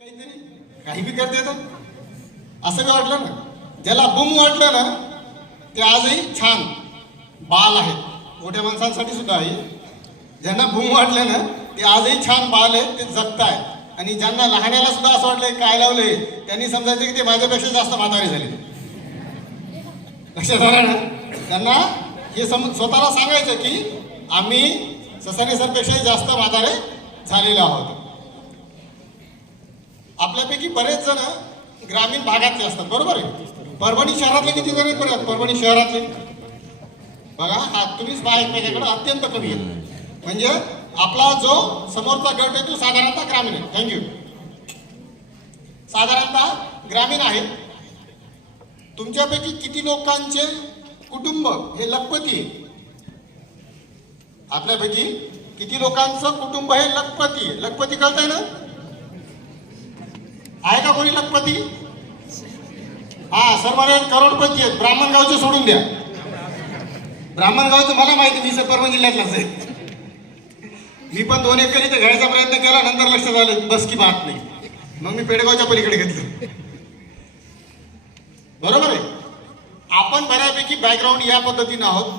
काहीतरी. काही बी करता येतं. असं बी वाटलं ना. ज्याला बुम वाटलं ना ते आजही छान. बाल आहेत. मोठ्या माणसांसाठी सुद्धा आहे. ज्यांना बुम वाटलं ना ते आजही छान बाल आहेत ते जगतायत. आणि ज्यांना लहानाला सुद्धा असं वाटलंय काय लावलंय त्यांनी समजायचं की ते माझ्यापेक्षा जास्त म्हातारे झाले. लक्षात आलं ना? त्यांना हे सम स्वतःला सांगायचं की आम्ही ससाने सरपेक्षाही जास्त म्हातारे झालेलो आहोत. आपल्यापैकी बरेच जण ग्रामीण भागातले असतात बरोबर आहे? परभणी शहरातले किती जण आहेत परभणी शहरातले? बघा हा तुम्हीच पहा एकमेकाकडे अत्यंत कमी आहे म्हणजे आपला जो समोरचा गट आहे तो साधारणतः ग्रामीण आहे. थँक्यू साधारणतः ग्रामीण आहे. तुमच्यापैकी किती लोकांचे कुटुंब हे लखपती आपल्यापैकी किती लोकांचं कुटुंब हे लखपती आहे? लखपती कळतंय ना? आहे का कोणी लखपती? हा सर्वांना करोडपती आहेत. ब्राह्मण गावचे सोडून द्या. ब्राह्मण गावचं मला माहिती मी परभणी जिल्ह्यातलाच आहे. मी पण दोन एकर इथे घ्यायचा प्रयत्न केला नंतर लक्षात आलं बस की बात नाही. मग मी पेडगावच्या पलीकडे घेतलं. बरोबर आहे? आपण बऱ्यापैकी बॅकग्राऊंड या पद्धतीनं आहोत.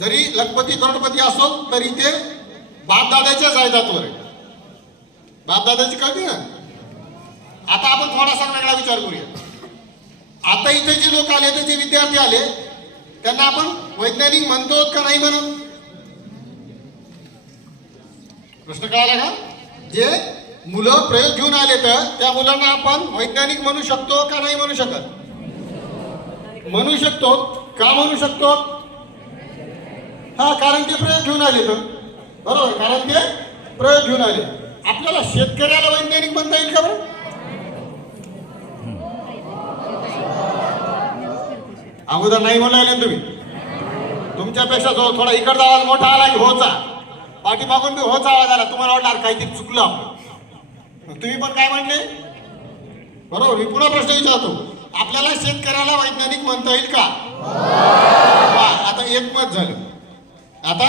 जरी लखपती करोडपती असो तरी ते बापदादाच्या जायदादवर आहे बापदादाची कळते ना? आता आपण थोडासा वेगळा विचार करूया. आता इथे जे लोक आले ते जे विद्यार्थी आले त्यांना आपण वैज्ञानिक म्हणतो का नाही म्हणत? प्रश्न कळाला का? जे मुलं प्रयोग घेऊन आले तर त्या मुलांना आपण वैज्ञानिक म्हणू शकतो का नाही म्हणू शकत? म्हणू शकतो. का म्हणू शकतो? हा कारण ते प्रयोग घेऊन आले तर. बरोबर कारण ते प्रयोग घेऊन आले. आपल्याला शेतकऱ्याला वैज्ञानिक म्हणता येईल का बरं? अगोदर नाही बोलायला तुम्ही? तुमच्यापेक्षा जो थोडा इकडचा आवाज मोठा आला की होचा. पाठीमागून बी होचा आवाज आला. तुम्हाला वाटणार काहीतरी चुकलं मग तुम्ही पण काय म्हणले? बरोबर मी पुन्हा प्रश्न विचारतो. आपल्याला शेतकऱ्याला वैज्ञानिक म्हणता येईल का? आता एकमत झालं. आता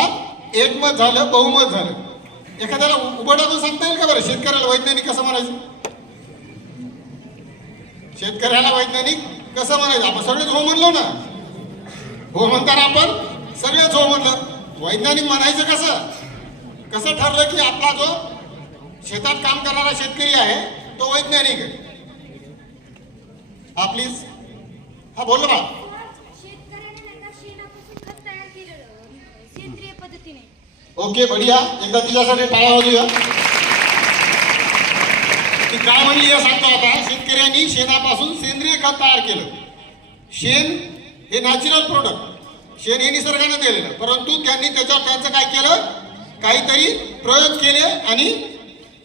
एकमत झालं बहुमत झालं. एखाद्याला उघडा सांगता येईल का बरं? शेतकऱ्याला वैज्ञानिक कसं म्हणायचं? शेतकऱ्याला वैज्ञानिक कसं म्हणायचं? आपण सगळेच हो म्हणलो ना. हो म्हणताना आपण सगळेच हो म्हणलं. वैज्ञानिक म्हणायचं कसं? कसं ठरलं की आपला जो शेतात काम करणारा शेतकरी आहे तो वैज्ञानिक आहे. हा प्लीज हा बोल पद्धतीने. ओके बढिया. एकदा तिच्यासाठी टाळा वाजूया. ती काय म्हणली हे सांगतो आता. शेतकऱ्यांनी शेणापासून सेंद्रिय खत तयार केलं. शेण हे नॅचरल प्रोडक्ट शेण हे निसर्गाने दिलेलं. परंतु त्यांनी त्याच्यावर त्यांचं काय केलं? काहीतरी प्रयोग केले आणि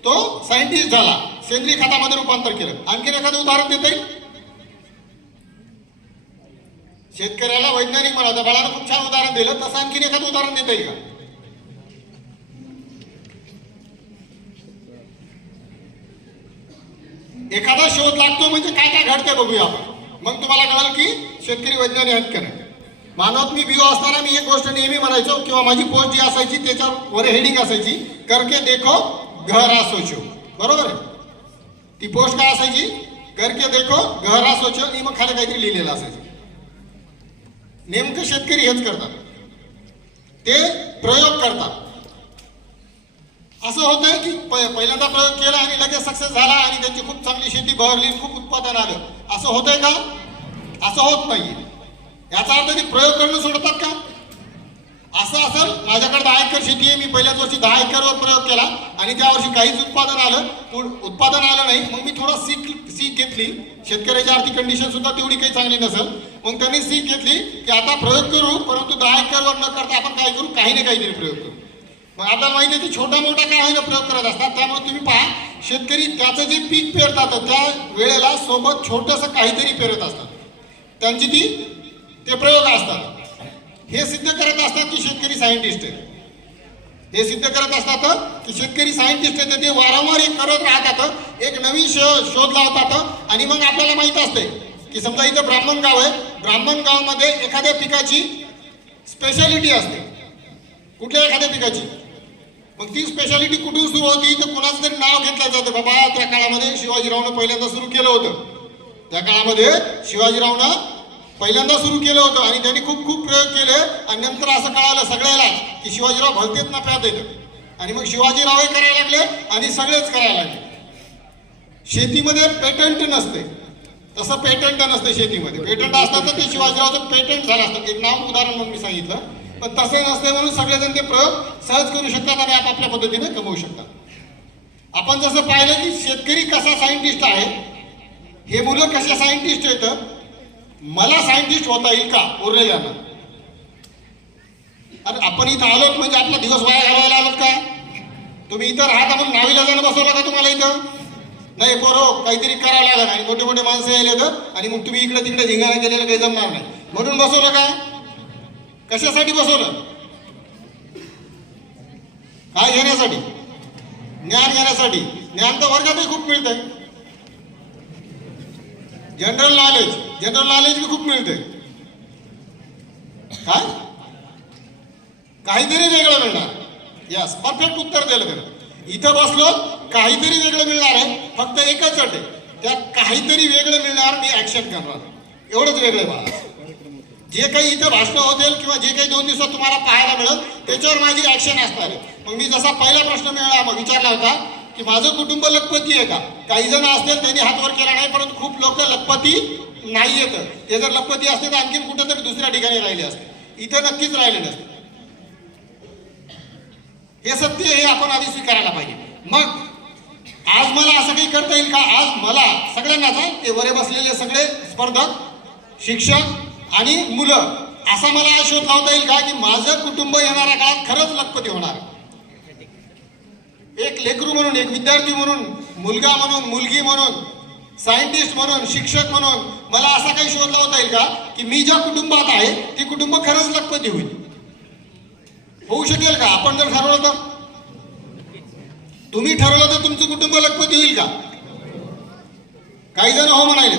तो सायंटिस्ट झाला. सेंद्रिय खतामध्ये रूपांतर केलं. आणखीन एखादं उदाहरण देता येईल शेतकऱ्याला वैज्ञानिक म्हणावं बाळाला खूप छान उदाहरण दिलं. तसं आणखीन एखादं उदाहरण देता येईल का? एखादा शोध लागतो म्हणजे काय काय घडते बघूया आपण. मग तुम्हाला कळाल की शेतकरी वैज्ञानिक आहेत मानवत मी बिओ असताना मी एक गोष्ट नेहमी म्हणायचो किंवा माझी पोस्ट जी असायची त्याच्यावर वर हेडिंग असायची करके देखो गहरा सोचो. बरोबर आहे? ती पोस्ट काय असायची? करके देखो गहरा सोचो आणि मग खाली काहीतरी लिहिलेलं असायचं. नेमकं शेतकरी हेच करतात. ते प्रयोग करतात. असं होतंय की प- पहिल्यांदा प्रयोग केला आणि लगेच सक्सेस झाला आणि त्यांची खूप चांगली शेती बहरली खूप उत्पादन आलं. असं होतंय का? असं होत नाही याचा अर्थ ते प्रयोग करणं सोडतात का? असं असेल माझ्याकडे दहा एकर शेती आहे मी पहिल्याच वर्षी दहा एकरवर प्रयोग केला आणि त्या वर्षी काहीच उत्पादन आलं. उत्पादन आलं नाही मग मी थोडं सीक सीक घेतली. शेतकऱ्याची आर्थिक कंडिशन सुद्धा तेवढी काही चांगली नसेल. मग त्यांनी सीक घेतली की आता प्रयोग करू परंतु दहा एकरवर न करता आपण काय करू? काही ना काहीतरी प्रयोग करू. मग आता माहिती आहे की छोटा मोठा काय होईना प्रयोग करत असतात त्यामुळे तुम्ही पहा शेतकरी त्याचं जे पीक पेरतात त्या वेळेला सोबत छोटंसं काहीतरी पेरत असतात. त्यांची ती ते प्रयोग असतात. हे सिद्ध करत असतात की शेतकरी सायंटिस्ट आहे हे सिद्ध करत असतात की शेतकरी सायंटिस्ट आहे तर ते वारंवार एक करत राहतात. एक नवीन शो- शोध लावतात आणि मग आपल्याला माहीत असते की समजा इथं ब्राह्मण गाव आहे. ब्राह्मण गावामध्ये एखाद्या पिकाची स्पेशालिटी असते. कुठल्या एखाद्या पिकाची? मग ती स्पेशालिटी कुठून सुरू होती? तर कुणाचं तरी नाव घेतलं जातं. बाबा त्या काळामध्ये शिवाजीरावनं पहिल्यांदा सुरू केलं होतं. त्या काळामध्ये शिवाजीरावनं पहिल्यांदा सुरू केलं होतं आणि त्यांनी खूप खूप प्रयोग केले. आणि नंतर असं कळालं सगळ्याला की शिवाजीराव भलतेत ना प्यात येतं. आणि मग शिवाजीराव हे करायला लागले आणि सगळेच करायला लागले. शेतीमध्ये पेटंट नसते. तसं पेटंट नसते शेतीमध्ये. पेटंट असतं तर ते शिवाजीरावचं पेटंट झालं असतं. एक नाव उदाहरण म्हणून मी सांगितलं. पण तसं नसते म्हणून सगळेजण ते प्रयोग सहज करू शकतात आणि आपापल्या पद्धतीने कमवू शकतात. आपण जसं पाहिलं की शेतकरी कसा सायंटिस्ट आहे हे मुलं कसे सायंटिस्ट येतं मला सायंटिस्ट होता येईल का? उरलेल्यांना. अरे आपण इथं आलोत म्हणजे आपला दिवस वाया घालवायला आलोत का? तुम्ही इथं राहता म्हणून नावीला जाणं बसवलं का तुम्हाला इथं? नाही पोरो काहीतरी करावं लागेल आणि मोठे मोठे माणसं यायला तर आणि मग तुम्ही इकडे तिकडे धिंगाणा केलेलं काही जमणार नाही. म्हणून बसवलं का? कशासाठी बसवलं? काय घेण्यासाठी? ज्ञान घेण्यासाठी. ज्ञान तर वर्गातही खूप मिळतंय. जनरल नॉलेज जनरल नॉलेज बी खूप मिळतंय. काय? काहीतरी वेगळं मिळणार. यस परफेक्ट उत्तर दिलं तर इथं बसलो काहीतरी वेगळं मिळणार आहे. फक्त एकच अट आहे. त्या काहीतरी वेगळं मिळणार मी ऍक्शन करणार. एवढंच वेगळं मला. जे काही इथं भाषण होतील किंवा जे काही दोन दिवसात तुम्हाला पाहायला मिळेल त्याच्यावर माझी ॲक्शन असणार आहे. मग मी जसा पहिला प्रश्न मिळाला मग विचारला होता की माझं कुटुंब लखपती आहे का? काही जण असतील त्यांनी हातवर केला नाही परंतु खूप लोक लखपती नाही येतं. ते जर लखपती असते तर आणखीन कुठेतरी दुसऱ्या ठिकाणी राहिले असते. इथं नक्कीच राहिले नसते हे सत्य हे आपण आधी स्वीकारायला पाहिजे. मग आज मला असं काही करता येईल का? आज मला सगळ्यांनाच ते वरे बसलेले सगळे स्पर्धक शिक्षक आणि मुलं. असा मला हा शोध लावता येईल का की माझं कुटुंब येणाऱ्या काळात खरंच लखपती होणार. एक लेकरू म्हणून एक विद्यार्थी म्हणून मुलगा म्हणून मुलगी म्हणून सायंटिस्ट म्हणून शिक्षक म्हणून मला असा काही शोध लावता येईल का की मी ज्या कुटुंबात आहे ते कुटुंब खरंच लखपती होईल? होऊ शकेल का? आपण जर ठरवलं तर? तुम्ही ठरवलं तर तुमचं कुटुंब लखपती होईल का? काही जण हो म्हणाले.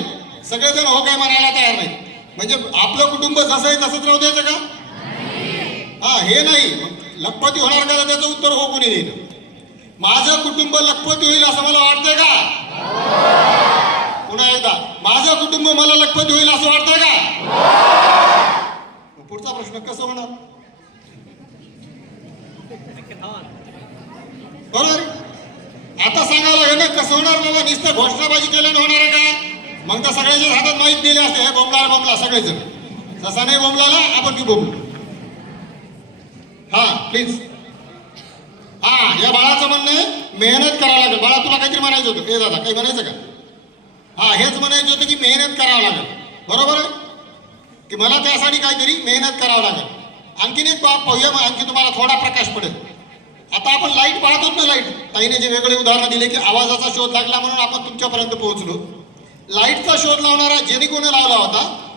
सगळेजण हो काय म्हणायला तयार नाही म्हणजे आपलं कुटुंब जसं आहे तसंच राहू द्यायचं का? हा हे नाही. लखपती होणार का त्याचं उत्तर हो कोणी देईल माझं कुटुंब लखपती होईल असं मला वाटतंय का? पुन्हा एकदा. माझं कुटुंब मला लखपती होईल असं वाटतंय का? पुढचा प्रश्न कसं होणार? बरोबर? आता सांगायला हे ना कसं होणार? बाबा नुसतं घोषणाबाजी केल्यानं होणार आहे का? मग तर सगळ्याच्याच हातात माहीत दिले असते हे बोंबला बोंबला सगळेजण. तसा नाही बोंबलाला आपण बी बोंबलो. हा प्लीज हा या बाळाचं म्हणणं मेहनत करावं लागेल. बाळा तुला काहीतरी म्हणायचं होतं. हे दादा काही म्हणायचं का? हा हेच म्हणायचं होतं की मेहनत करावं लागेल. बरोबर आहे? की मला त्यासाठी काहीतरी मेहनत करावं लागेल. आणखीन एक बाब पाहूया मग. आणखी तुम्हाला थोडा प्रकाश पडेल. आता आपण लाइट पाहतोच ना लाइट ताईने जे वेगळे उदाहरणं दिले की आवाजाचा शोध लागला म्हणून आपण तुमच्यापर्यंत पोहोचलो. लाईटचा शोध लावणारा जेनी कोणी लावला होता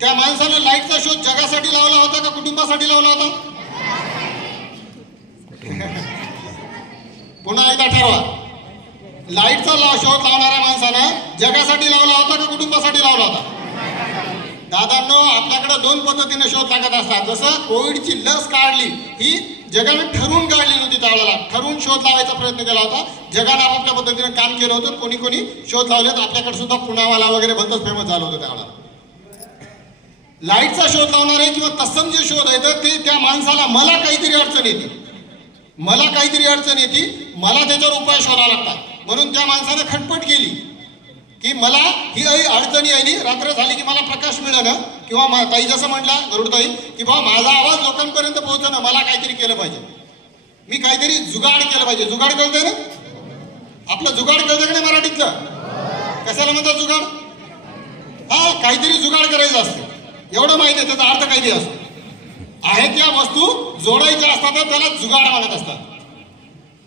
त्या माणसानं लाईटचा शोध जगासाठी लावला होता का कुटुंबासाठी लावला होता? पुन्हा एकदा ठरवा. लाईटचा ला- शोध लावणाऱ्या माणसानं जगासाठी लावला होता का कुटुंबासाठी लावला होता? दादांनो आपल्याकडे दोन पद्धतीने शोध लागत असतात. जसं कोविडची लस काढली ही जगाने ठरवून काढली नव्हती त्यावेळेला. ठरवून शोध लावायचा प्रयत्न केला होता. जगात आपापल्या पद्धतीने काम केलं होतं कोणी कोणी शोध लावलेत. आपल्याकडे सुद्धा पुणावाला वगैरे बंदच फेमस झालं होतं त्यावेळेला लाईटचा शोध लावणारे किंवा तत्सम जे शोध आहेत ते त्या माणसाला मला काहीतरी अडचण येते. मला काहीतरी अडचण येते मला त्याच्यावर उपाय शोधावा लागतात. म्हणून त्या माणसानं खटपट केली की मला ही आई अडचणी आली रात्र झाली की मला प्रकाश मिळालं किंवा मा- ताई जसं म्हटलं गरुडताई की बाबा माझा आवाज लोकांपर्यंत पोहोचणं मला काहीतरी केलं पाहिजे. मी काहीतरी जुगाड केलं पाहिजे. जुगाड कळतंय ना? आपलं जुगाड कळतं का नाही मराठीतलं? कशाला म्हणतात जुगाड? हा काहीतरी जुगाड करायचं असतं. एवढं माहिती आहे त्याचा अर्थ काहीतरी असतो. आहे त्या वस्तू जोडायच्या असतात तर त्याला जुगाड म्हणत असतात.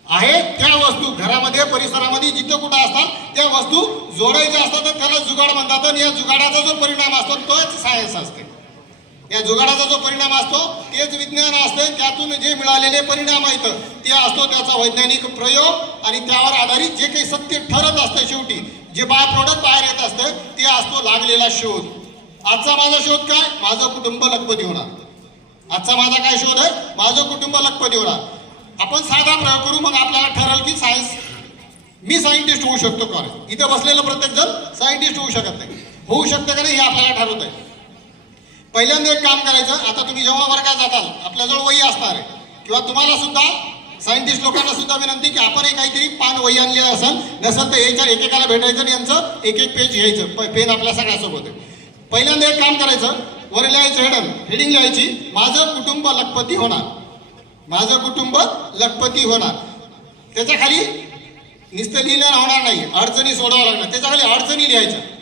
आहे त्या वस्तू घरामध्ये परिसरामध्ये जिथं कुठं असतात त्या वस्तू जोडायच्या असतात तर त्याला जुगाड म्हणतात. आणि या जुगाडाचा जो परिणाम असतो तोच सायन्स असते. या जुगाडाचा जो परिणाम असतो तेच विज्ञान असते त्यातून जे मिळालेले परिणाम आहेत ते असतो त्याचा वैज्ञानिक प्रयोग आणि त्यावर आधारित जे काही सत्य ठरत असतं शेवटी जे बाय प्रॉडक्ट बाहेर येत असतं ते असतो लागलेला शोध. आजचा माझा शोध काय? माझं कुटुंब लखपती होणार. आजचा माझा काय शोध आहे? माझं कुटुंब लखपती होणार. आपण साधा प्रयोग करू मग आपल्याला ठरल की सायन्स मी सायंटिस्ट होऊ शकतो का? इथे बसलेलं प्रत्येक जण सायंटिस्ट होऊ शकत नाही. होऊ शकतं का नाही हे आपल्याला ठरवत आहे पहिल्यांदा एक काम करायचं आता तुम्ही जेव्हा वर्गात जाताल आपल्याजवळ वही असणार आहे. किंवा तुम्हाला सुद्धा सायंटिस्ट लोकांना सुद्धा विनंती की आपण एक काहीतरी पान वही आणले असेल नसेल तर याच्या एकेकाला भेटायचं आणि यांचं एक एक पेज घ्यायचं प- पेन आपल्या सगळ्यासोबत आहे. पहिल्यांदा एक काम करायचं वर लिहायचं हेडन हेडिंग लिहायची माझं कुटुंब लखपती होणार. माझं कुटुंब लखपती होणार. त्याच्याखाली नुसतं लिहिलं होणार नाही अडचणी सोडावं लागणार. त्याच्याखाली अडचणी लिहायच्या.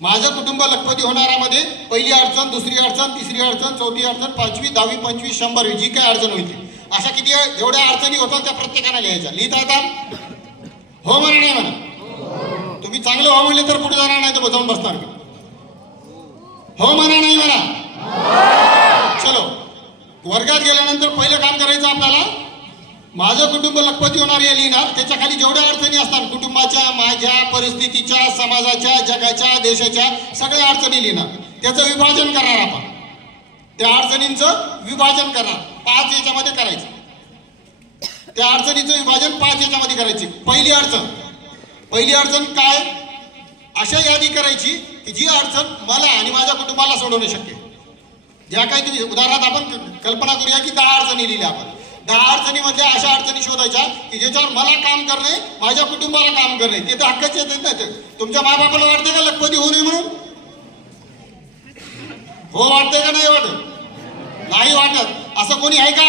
माझं कुटुंब लखपती होणारामध्ये पहिली अडचण दुसरी अडचण तिसरी अडचण चौथी अडचण पाचवी दहावी पंचवीस शंभर जी काय अडचण होती. अशा किती जेवढ्या अडचणी होतात त्या प्रत्येकाने लिहायच्या. लिहिता आता हो म्हणा नाही म्हणा? तुम्ही चांगलं हो म्हणले तर पुढे जाणार नाही तर बजावून बसणार हो म्हणा नाही म्हणा? चलो. वर्गात गेल्यानंतर पहिलं काम करायचं आपल्याला? माझं कुटुंब लखपती होणार हे लिहिणार त्याच्याखाली जेवढ्या अडचणी असतात कुटुंबाच्या माझ्या परिस्थितीच्या समाजाच्या जगाच्या देशाच्या सगळ्या अडचणी लिहिणार त्याचं विभाजन करणार आपण. त्या अडचणींचं विभाजन करणार. पाच याच्यामध्ये करायचं. त्या अडचणीचं विभाजन पाच याच्यामध्ये करायची. पहिली अडचण. पहिली अडचण काय? अशा यादी करायची की जी अडचण मला आणि माझ्या कुटुंबाला सोडवणं शक्य ज्या काही तुम्ही उदाहरणार्थ आपण कल्पना करूया की दहा अडचणी लिहिल्या आपण. दहा अडचणीमधल्या अशा अडचणी शोधायच्या की ज्याच्यावर मला काम करणे माझ्या कुटुंबाला काम करणे ते तर हक्काचे येत नाही. ते. तुमच्या माबापाला वाटते का लखपती होऊ नये म्हणून? हो वाटते का नाही वाटत? नाही वाटत. असं कोणी आहे का?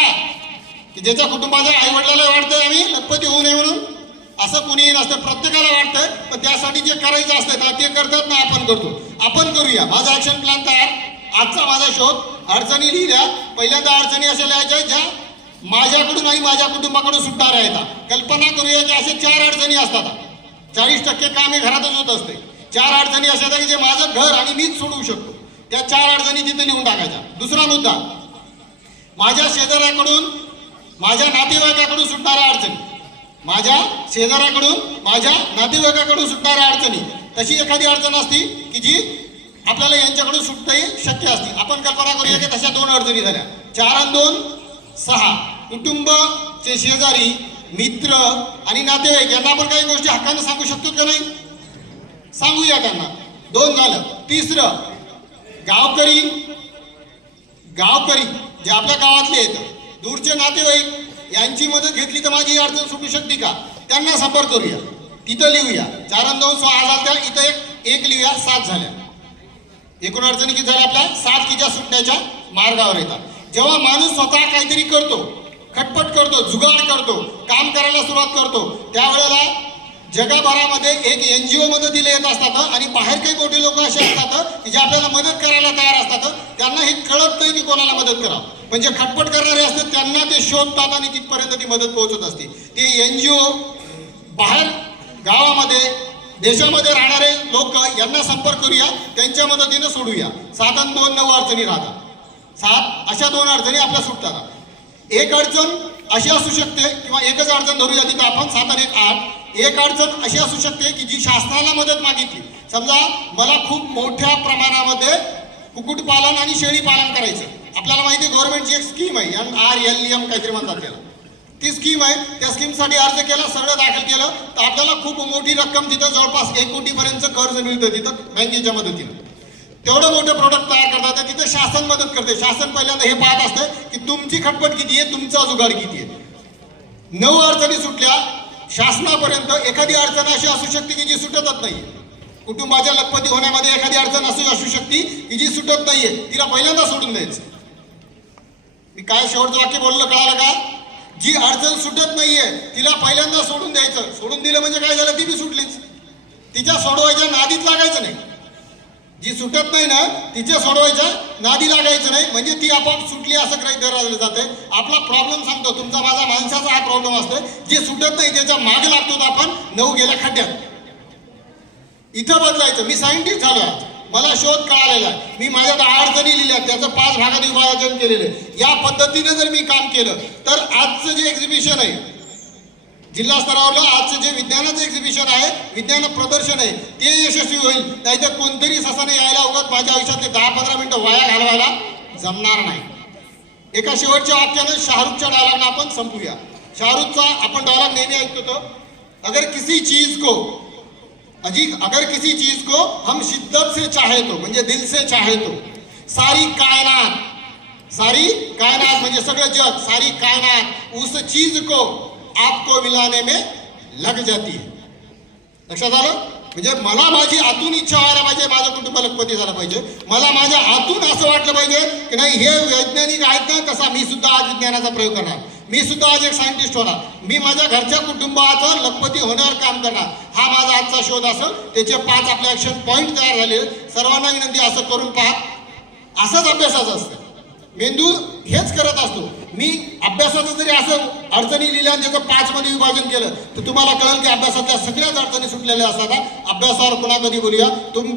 की ज्याच्या कुटुंबाच्या आई वडिलाला वाटतंय आम्ही लखपती होऊ नये म्हणून? असं कोणीही नसतं. प्रत्येकाला वाटतं पण त्यासाठी जे करायचं असतं ना ते करतात ना आपण करतो. आपण करूया. माझा ऍक्शन प्लॅन तयार. आजचा माझा शोध. अडचणी लिहिल्या. पहिल्यांदा अडचणी अशा लिहायच्या ज्या माझ्याकडून आणि माझ्या कुटुंबाकडून सुट्टा आहेत कल्पना करूया की असे चार अडचणी असतात चाळीस टक्के काम हे घरातच होत असते. चार अडचणी अशा की जे माझं घर आणि मीच सोडवू शकतो. त्या चार अडचणी तिथे लिहून टाकायच्या. दुसरा मुद्दा. माझ्या शेजाऱ्याकडून माझ्या नातेवाईकाकडून सुटणाऱ्या अडचणी. माझ्या शेजाऱ्याकडून माझ्या नातेवाईकाकडून सुटणाऱ्या अडचणी. तशी एखादी अडचण असती की जी आपल्याला यांच्याकडून सुटताही शक्य असते. आपण कल्पना करूया की तशा दोन अडचणी झाल्या. चार आणि दोन सहा. कुटुंबचे शेजारी मित्र आणि नातेवाईक यांना आपण काही गोष्टी हक्कानं सांगू शकतो का नाही? सांगूया त्यांना. दोन झालं. तिसरं गावकरी गावकरी जे आपल्या गावातले आहेत दूरचे नातेवाईक यांची मदत घेतली तर माझी अडचण सुटू शकते का? त्यांना संपर्क करूया. तिथं लिहूया. चार आणि दोन सहा त्या इथं एक एक लिहूया सात झाल्या. एकूण अडचणी किती झाल्या आपल्या? सात किच्या सुटण्याच्या मार्गावर येतात. जेव्हा माणूस स्वतः काहीतरी करतो खटपट करतो जुगाड करतो काम करायला सुरुवात करतो त्यावेळेला जगभरामध्ये एक एन जी ओ मदतीला येत असतात आणि बाहेर काही मोठे लोक असे असतात की जे आपल्याला मदत करायला तयार असतात त्यांना हे कळत नाही की कोणाला मदत करा म्हणजे खटपट करणारे असतात त्यांना ते शोधतात आणि तिथपर्यंत ती मदत पोहोचत असते. ते एन जी ओ बाहेर गावामध्ये देशामध्ये राहणारे लोक यांना संपर्क करूया त्यांच्या मदतीनं सोडूया. साधन दोन नऊ अडचणी राहतात. सात अशा दोन अडचणी आपल्या सुटतात. एक अडचण अशी असू शकते किंवा एकच अडचण धरूया तिथं आपण सात आणि एक आठ. एक अडचण अशी असू शकते की जी शासनाला मदत मागितली. समजा मला खूप मोठ्या प्रमाणामध्ये कुक्कुटपालन आणि शेळी पालन करायचं. आपल्याला माहिती आहे गव्हर्नमेंटची एक स्कीम आहे एन आर एल एम काहीतरी म्हणतात त्याला. ती स्कीम आहे त्या स्कीमसाठी अर्ज केला सगळं दाखल केलं तर आपल्याला खूप मोठी रक्कम तिथं जवळपास एक कोटीपर्यंत कर्ज मिळतं तिथं बँकेच्या मदतीनं. तेवढं मोठं प्रोडक्ट तयार करतात तिथे तिथं शासन मदत करते. शासन पहिल्यांदा हे पाहत असतं की तुमची खटपट किती आहे तुमचा जुगाड किती आहे. नऊ अडचणी सुटल्या शासनापर्यंत एखादी अडचण अशी असू शकते की जी सुटतच नाही कुटुंबाच्या लखपती होण्यामध्ये एखादी अडचण असू असू शकते की जी सुटत नाहीये तिला पहिल्यांदा सोडून द्यायचं. मी काय शेवटचं वाक्य बोललं कळालं का? जी अडचण सुटत नाहीये तिला पहिल्यांदा सोडून द्यायचं. सोडून दिलं म्हणजे काय झालं? ती बी सुटलीच. तिच्या सोडवायच्या नादीत लागायचं नाही. जी सुटत नाही ना तिच्या सोडवायचं नादी लागायचं नाही. म्हणजे ती आपोआप सुटली असं काही धरलं जाते. आपला प्रॉब्लेम सांगतो तुमचा माझा माणसाचा हा प्रॉब्लेम असतो. जे सुटत नाही त्याच्यामागे लागतो आपण नऊ गेल्या खड्ड्यात. इथं बदलायचं. मी सायंटिस्ट झालो मला शोध कळालेला आहे. मी माझ्या दहा अडचणी लिहिल्या त्याचं पाच भागात विभाजन केलेलं आहे. या पद्धतीने जर मी काम केलं तर आजचं जे एक्झिबिशन आहे जिल्हा स्तरावरलं आजचं जे विज्ञानाचं एक्झिबिशन आहे विज्ञान प्रदर्शन आहे ते यशस्वी होईल. नाहीतर कोणतरी ससाने यायला उगत माझ्या आयुष्यातले दहा पंधरा मिनिटं वाया घालवायला जमणार नाही. एका शेवटच्या वाक्यानं शाहरुखच्या डायलॉगनं आपण संपूया. शाहरुखचा आपण डायलॉग नेहमी ऐकतो तो अगर किसी चीज को अजी अगर किसी चीज को हम शिद्दत से चाहे तो म्हणजे दिल से चाहे तो सारी कायनात सारी कायनात म्हणजे सगळं जग सारी कायनात उस चीज को आपको मिलाने में लग जाती है। लक्षात आलं? म्हणजे मला माझी आतून इच्छा व्हायला पाहिजे माझं कुटुंब लखपती झालं पाहिजे. मला माझ्या आतून असं वाटलं पाहिजे की नाही हे वैज्ञानिक आहेत ना तसा मी सुद्धा आज विज्ञानाचा प्रयोग करणार. मी सुद्धा आज एक सायंटिस्ट होणार. मी माझ्या घरच्या कुटुंबाचं लखपती होण्यावर काम करणार. हा माझा आजचा शोध असेल त्याचे पाच आपले ऍक्शन पॉईंट तयार झाले. सर्वांना विनंती असं करून पहा. असंच अभ्यासाचं असतं. मेंदू हेच करत असतो. मी अभ्यासाचं जरी असं अडचणी लिहिल्या त्याचं पाच मध्ये विभाजन केलं तर तुम्हाला कळेल की अभ्यासातल्या सगळ्याच अडचणी सुटलेल्या असतात. अभ्यासावर पुन्हा कधी बोलूया? तुम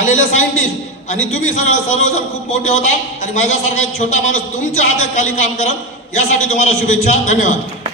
आलेले सायंटिस्ट आणि तुम्ही सगळं सर्वजण खूप मोठे होता. आणि माझ्यासारखा छोटा माणूस तुमच्या हातात खाली काम करत यासाठी तुम्हाला शुभेच्छा. धन्यवाद.